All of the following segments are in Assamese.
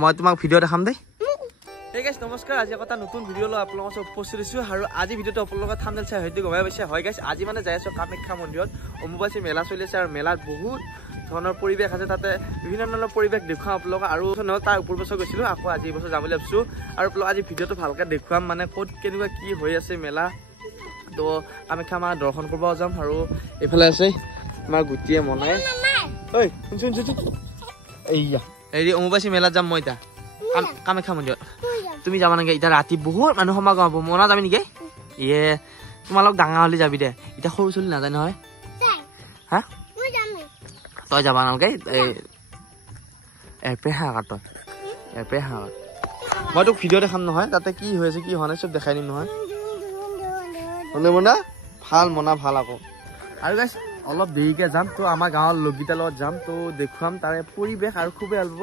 মই তোমাক ভিডিঅ' দেখাম দেই। Hey guys, নমস্কাৰ। আজি এটা নতুন ভিডিঅ' লৈ আপোনালোকৰ ওচৰত উপস্থিত হৈছোঁ আৰু আজি ভিডিঅ'টো আপোনালোকৰ থাম্বনেল চাই হয়তো গমাই পাইছে। হয় গাইছ, আজি মানে যাই আছোঁ কামাখ্যা মন্দিৰত। অম্বুবাচী মেলা চলি আছে আৰু মেলাত বহুত ধৰণৰ পৰিৱেশ আছে, তাতে বিভিন্ন ধৰণৰ পৰিৱেশ দেখুৱাম আপোনালোকক। আৰু নহয় তাৰ ওপৰ বছৰ গৈছিলোঁ, আকৌ আজি এই বছৰ যাবলৈ ভাবিছোঁ আৰু আজি ভিডিঅ'টো ভালকৈ দেখুৱাম, মানে ক'ত কেনেকুৱা কি হৈ আছে মেলা। তো কামাখ্যা মা দৰ্শন কৰিব যাম। আৰু এইফালে আছে আমাৰ গুটিয়ে মনাই। ঐ শুনচোন এইয়া হেৰি অম্বুবাচী মেলাত যাম মই এতিয়া কামাখ্যা মন্দিৰত। তুমি যাবা নেকি? এতিয়া ৰাতি বহুত মানুহ সমাগম হ'ব। মনা যাবি নেকি? ইয়ে তোমালোক ডাঙৰ হ'লে যাবি দে, এতিয়া সৰু চলি নাযায় নহয়। হা তই যাবা নালাগে, এপে হাঁহ তই এপে হাঁহ। মই তোক ভিডিঅ' দেখাম নহয়, তাতে কি হৈ আছে কি হোৱা নাই চব দেখাই দিম নহয়। মনা ভাল, মনা ভাল আকৌ। আৰু গাইছ অলপ দেৰিকৈ যাম, তো আমাৰ গাঁৱৰ লোকগীতাৰ লগত যাম, তো দেখুৱাম তাৰে পৰিৱেশ আৰু খুবেই ভাল পাব।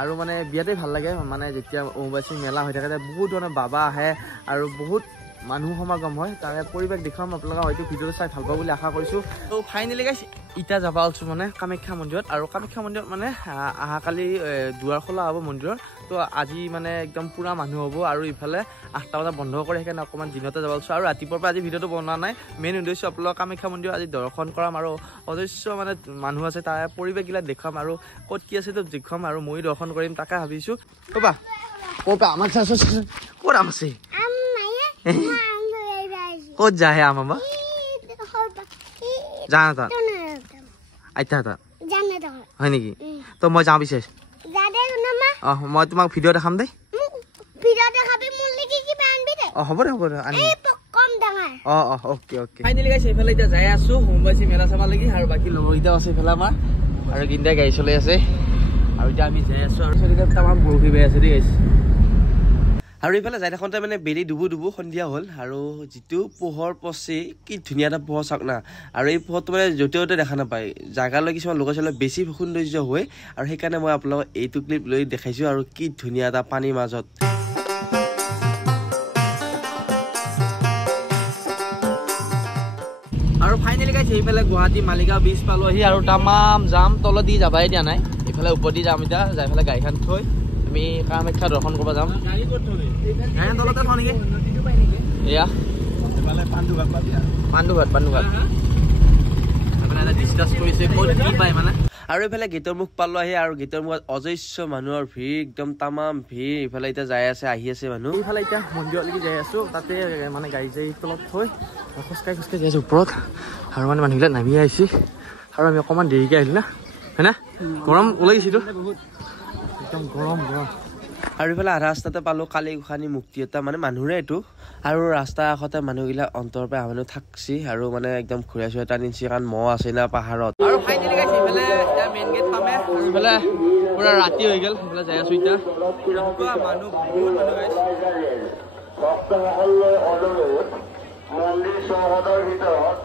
আৰু মানে বিৰাটেই ভাল লাগে, মানে যেতিয়া অম্বুবাচী মেলা হৈ থাকে বহুত ধৰণৰ বাবা আহে আৰু বহুত মানুহ সমাগম হয়, তাৰে পৰিৱেশ দেখুৱাম আপোনালোকে। হয়তো ভিডিঅ'টো চাই ভাল পাব বুলি আশা কৰিছোঁ। তো ফাইনেলি গাইছ এতিয়া যাব ওলাইছোঁ মানে কামাখ্যা মন্দিৰত। আৰু কামাখ্যা মন্দিৰত মানে অহাকালি দুৱাৰ খোলা হ'ব মন্দিৰৰ। তো আজি মানে একদম পুৰা মানুহ হ'ব আৰু ইফালে 8টা বজাত বন্ধ কৰে, সেইকাৰণে অকণমান দিনতে যাব ওলাইছোঁ। আৰু ৰাতিপুৱাৰ পৰা আজি ভিডিঅ'টো বনোৱা নাই, মেইন উদ্দেশ্য আপোনালোকক কামাখ্যা মন্দিৰত আজি দৰ্শন কৰাম আৰু অজস্ৰ মানে মানুহ আছে, তাৰে পৰিৱেশবিলাক দেখুৱাম আৰু ক'ত কি আছে তো দেখুৱাম আৰু ময়ো দৰ্শন কৰিম, তাকে ভাবিছোঁ। ক'বা আমাৰ ক'ত আম আছে? ক'ত যায় আম আমাৰ জানা তাত আইতা তাত হয় নেকি? তো মই যাওঁ বিচাৰিছোঁ। মই তোমাক ভিডিঅ' দেখাম দেই। হ'ব দে আনিম। অ'কে। ফাইনেলি গাইছ এইফালে এতিয়া যাই আছোঁ অম্বুবাচী মেলা চাব লাগি, আৰু বাকী লগৰকেইটাও আছে এইফালে আমাৰ, আৰু গিন্দাই গাড়ী চলাই আছে। আৰু এতিয়া আমি যাই আছোঁ আৰু তামান বৰশী বাই আছে দেই গাইছ। আৰু এইফালে যাই থাকোঁতে মানে বেলি ডুবু সন্ধিয়া হ'ল, আৰু যিটো পোহৰ পচি কি ধুনীয়া এটা পোহৰ চাওক না। আৰু এই পোহৰটো মানে য'তে ত'তে দেখা নাপায়, জাগালৈ কিছুমান লোকেশ্যনলৈ বেছি সৌন্দৰ্য হয়, আৰু সেইকাৰণে মই আপোনালোকক এইটো ক্লিপ লৈ দেখাইছোঁ। আৰু কি ধুনীয়া এটা পানীৰ মাজত। আৰু ফাইনেলি গাইছ এইফালে গুৱাহাটী মালিগাঁও ব্ৰিজ পালোহি, আৰু তামাম যাম তলত দি যাবাই দিয়া নাই, এইফালে ওপৰ দি যাম এতিয়া। যাই পেলাই গাড়ীখন থৈ আমি কামাখ্যা দৰ্শন কৰিব যাম। তলতে থওঁ নেকি? এয়া পাণ্ডুঘাট এটা ডিছকাছ কৰিছে ক'ত কি পায় মানে। আৰু এইফালে গেটৰ মুখ পালো আহি, আৰু গেটৰ মুখত অজস্ৰ মানুহৰ ভিৰ, একদম তামাম ভিৰ। ইফালে এতিয়া যাই আছে আহি আছে মানুহ। এইফালে এতিয়া মন্দিৰলৈকে যাই আছোঁ, তাতে মানে গাড়ী তলত থৈ খোজকাঢ়ি যাই আছোঁ ওপৰত। আৰু মানে মানুহবিলাক নামি আহিছে, আৰু আমি অকণমান দেৰিকৈ আহিলোঁ না, হয় না? গৰম ওলাই গৈছিলো একদম গৰম। আৰু ইফালে আধা ৰাস্তাতে পালোঁ কালি গোঁসানী মুক্তি এটা, মানে মানুহৰে এইটো। আৰু ৰাস্তাৰ কাষতে মানুহবিলাক অন্তৰৰ পৰা মানুহ থাকছি, আৰু মানে একদম ঘূৰাই চুৰাই টানি নিছে, কাৰণ মহ আছে না পাহাৰত। আৰু ফাইনেলি গাইছ এইফালে এতিয়া মেইন গেট পামে, আৰু ইফালে পুৰা ৰাতি হৈ গ'ল। সেইফালে যাই আছোঁ এতিয়া, মানুহ বহুত মানুহ গাইছ।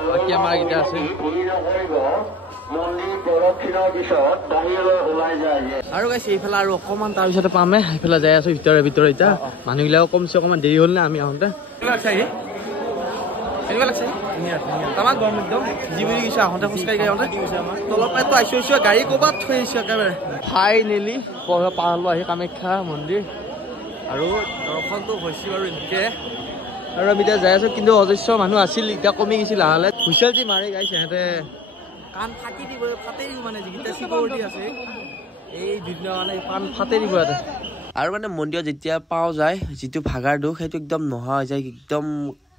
বাকী আমাৰ কেইটা আছে। আৰু গাইছ এইফালে আৰু অকণমান তাৰপিছতে পামে, সেইফালে যাই আছোঁ ভিতৰে এতিয়া। মানুহবিলাকো কমছে অকণমান দেৰি হ'ল নে আমি আহোঁতে। কেনেকুৱা লাগছে? তামাক গৰম একদম যি বুলি গৈছে আহোঁতে খোজকাঢ়ি আহোঁতে। তলৰ পৰাইতো আহিছোঁ গাড়ী ক'ৰবাত থৈ আহিছোঁ একেবাৰে। ফাইনেলি পাহাৰলৈ আহি কামাখ্যা মন্দিৰ, আৰু দৰ্শনটো হৈছে বাৰু এনেকৈ। আৰু আমি এতিয়া যাই আছোঁ, কিন্তু অজস্ৰ মানুহ আছিল, এতিয়া কমি গৈছিল লাহে লাহে। হুইচেল যি মাৰি গাইছে সিহঁতে কাণ ফাটি দিব, ফাটি দিব মানে যিকেইটা চিকিউৰিটি আছে এই দুদিনৰ মানে কাণ ফাটি দিব ইয়াতে। আৰু মানে মন্দিৰত যেতিয়া পাওঁ যায় যিটো ভাগাৰ দুখ, সেইটো একদম নোহোৱা হৈ যায় একদম।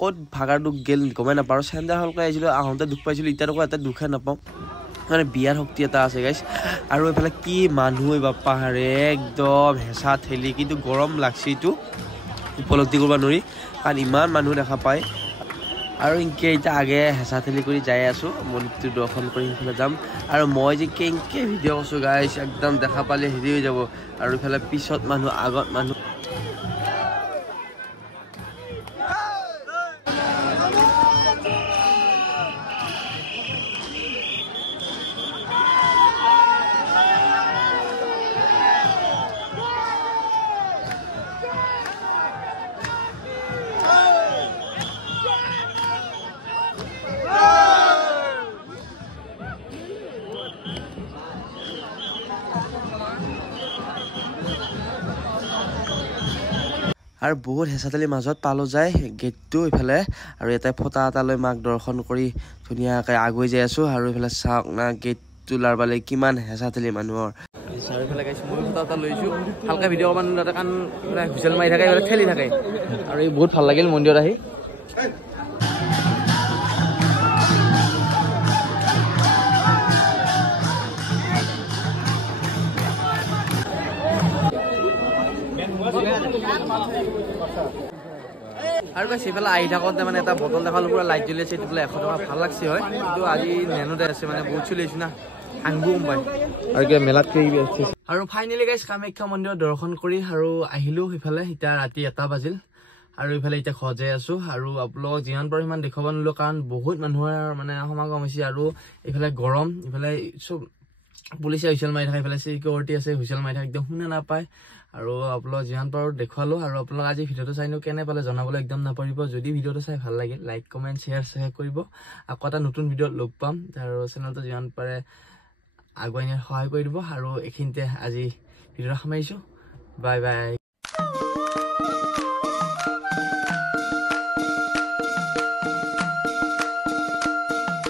ক'ত ভাগাৰ দুখ গেল গমেই নাপাওঁ। আৰু চেণ্ডাৰ হলকৈ আহিছিলোঁ, আহোঁতে দুখ পাইছিলোঁ, এতিয়াতো এটা দুখে নাপাওঁ, মানে বিয়াৰ শক্তি এটা আছে গাইছ। আৰু এইফালে কি মানুহ বাপ্পাহাৰে একদম হেঁচা ঠেলি, কিন্তু গৰম লাগছে এইটো উপলব্ধি কৰিব নোৱাৰি, কাৰণ ইমান মানুহ দেখা পায়। আৰু ইনকে এতিয়া আগে হেঁচা ঠেলি কৰি যাই আছোঁ মন্দিৰটো দৰ্শন কৰি সেইফালে যাম। আৰু মই যে কেনেকৈ ভিডিঅ' কৰিছোঁ গাইছ, একদম দেখা পালে হেৰি হৈ যাব। আৰু ইফালে পিছত মানুহ আগত মানুহ। আৰু বহুত হেঁচাতালিৰ মাজত পালো যায় গেটটো ইফালে আৰু ইয়াতে ফটা এটা লৈ মাক দৰ্শন কৰি ধুনীয়াকৈ আগুৱাই যাই আছো আৰু ইফালে চাওক না গেটটো লাৰবালে কিমান হেঁচাতালি মানুহৰ চাৰিওফালে গাইছো মই ফটা এটা লৈছো হালকা ভিডিঅ' অকমান তাতে কাৰণ হুইচেল মাৰি থাকে এইফালে ঠেলি থাকে আৰু এই বহুত ভাল লাগিল মন্দিৰত আহি আৰু গাইছ এইফালে আহি থাকোঁতে মানে এটা বটল দেখালো পুৰা লাইট জ্বলি আছে এইটো বোলে 100 টকা ভাল লাগছে হয় কিন্তু আজি নেনোতে আছে মানে বহুত চলি আহিছো না আংবু গম পাই আৰু কিবা মেলাত কিবি আছে আৰু ফাইনেলি গাইছ কামাখ্যা মন্দিৰত দৰ্শন কৰি আৰু আহিলো ইফালে এতিয়া ৰাতি 1 বাজিল আৰু ইফালে এতিয়া ঘৰত যাই আছো আৰু আপোনালোকক যিমান পাৰো সিমান দেখাব নোৱাৰিলো কাৰণ বহুত মানুহৰ মানে সমাগম হৈছে আৰু ইফালে গৰম ইফালে চব পুলিচে হুইচেল মাৰি থাকে ইফালে সিকিউৰিটি আছে হুইচেল মাৰি থাকে একদম শুনা নাপায় আৰু আপোনালোক যিমান পাৰো দেখুৱালো আৰু আপোনালোক আজি ভিডিঅ'টো চাইনো কেনে পালে জনাবলৈ একদম নাপাৰিব যদি ভিডিঅ'টো চাই ভাল লাগে লাইক কমেন্ট শ্বেয়াৰ কৰিব আকৌ এটা নতুন ভিডিঅ'ত লগ পাম আৰু চেনেলটো যিমান পাৰে আগুৱাই নিয়াত সহায় কৰি দিব আৰু এইখিনিতে আজি ভিডিঅ'টো সামৰিছো বাই বাই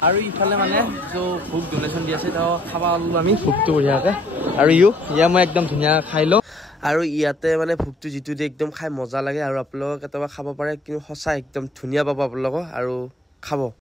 আৰু ইফালে মানে যে ভোগ ডোনেশ্যন দি আছে তো খাব ললো আমি ভোগটো বঢ়িয়াকৈ আৰু ইয়া মই একদম ধুনীয়া খাই লওঁ আৰু ইয়াতে মানে ভোগটো যিটো দিয়ে একদম খাই মজা লাগে আৰু আপোনালোকে কেতিয়াবা খাব পাৰে কিন্তু সঁচা একদম ধুনীয়া পাব আপোনালোকক আৰু খাব